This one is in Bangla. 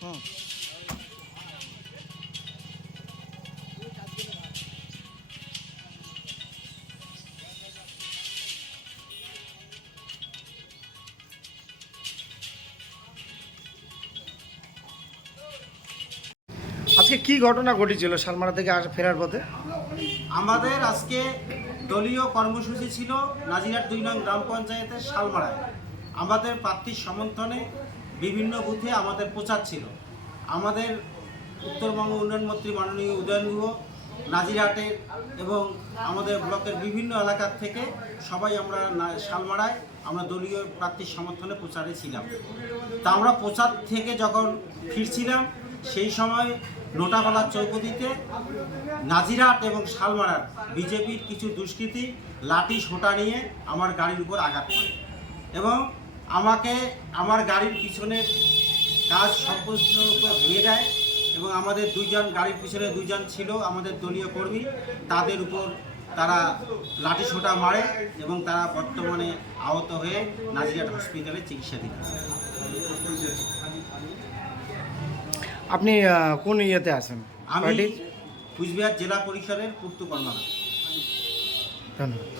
হুম আজকে কি ঘটনা ঘটেছিল শালমারা থেকে ফেরার পথে? আমাদের আজকে দলীয় কর্মসূচি ছিল নাজিরার দুই নং গ্রাম পঞ্চায়েতের শালমারায় আমাদের প্রার্থীর সমর্থনে বিভিন্ন বুথে আমাদের প্রচার ছিল। আমাদের উত্তরবঙ্গ উন্নয়ন মন্ত্রী মাননীয় উদয়ন গুহ নাজিরহাটের এবং আমাদের ব্লকের বিভিন্ন এলাকার থেকে সবাই আমরা শালমারায় আমরা দলীয় প্রার্থীর সমর্থনে প্রচারে ছিলাম। তা আমরা প্রচার থেকে যখন ফিরছিলাম, সেই সময় নোটাপালার চৌপতিতে নাজিরহাট এবং শালমারার বিজেপির কিছু দুষ্কৃতী লাঠি সোটা নিয়ে আমার গাড়ির উপর আঘাত করে। এবং আমাকে আমার গাড়ির পিছনে কাজ সম্পূর্ণ উপর ভেঙে দেয় এবং আমাদের দুইজন গাড়ির পিছনে দুইজন ছিল আমাদের দলীয় কর্মী। তাদের উপর তারা লাঠি সোটা মারে এবং তারা বর্তমানে আহত হয়ে নাজিরহাট হসপিটালে চিকিৎসা দিচ্ছে আপনি কোন ইয়েতে আছেন? আমি কুচবিহার জেলা পরিষদের পূর্ত কর্মকর্তা। ধন্যবাদ।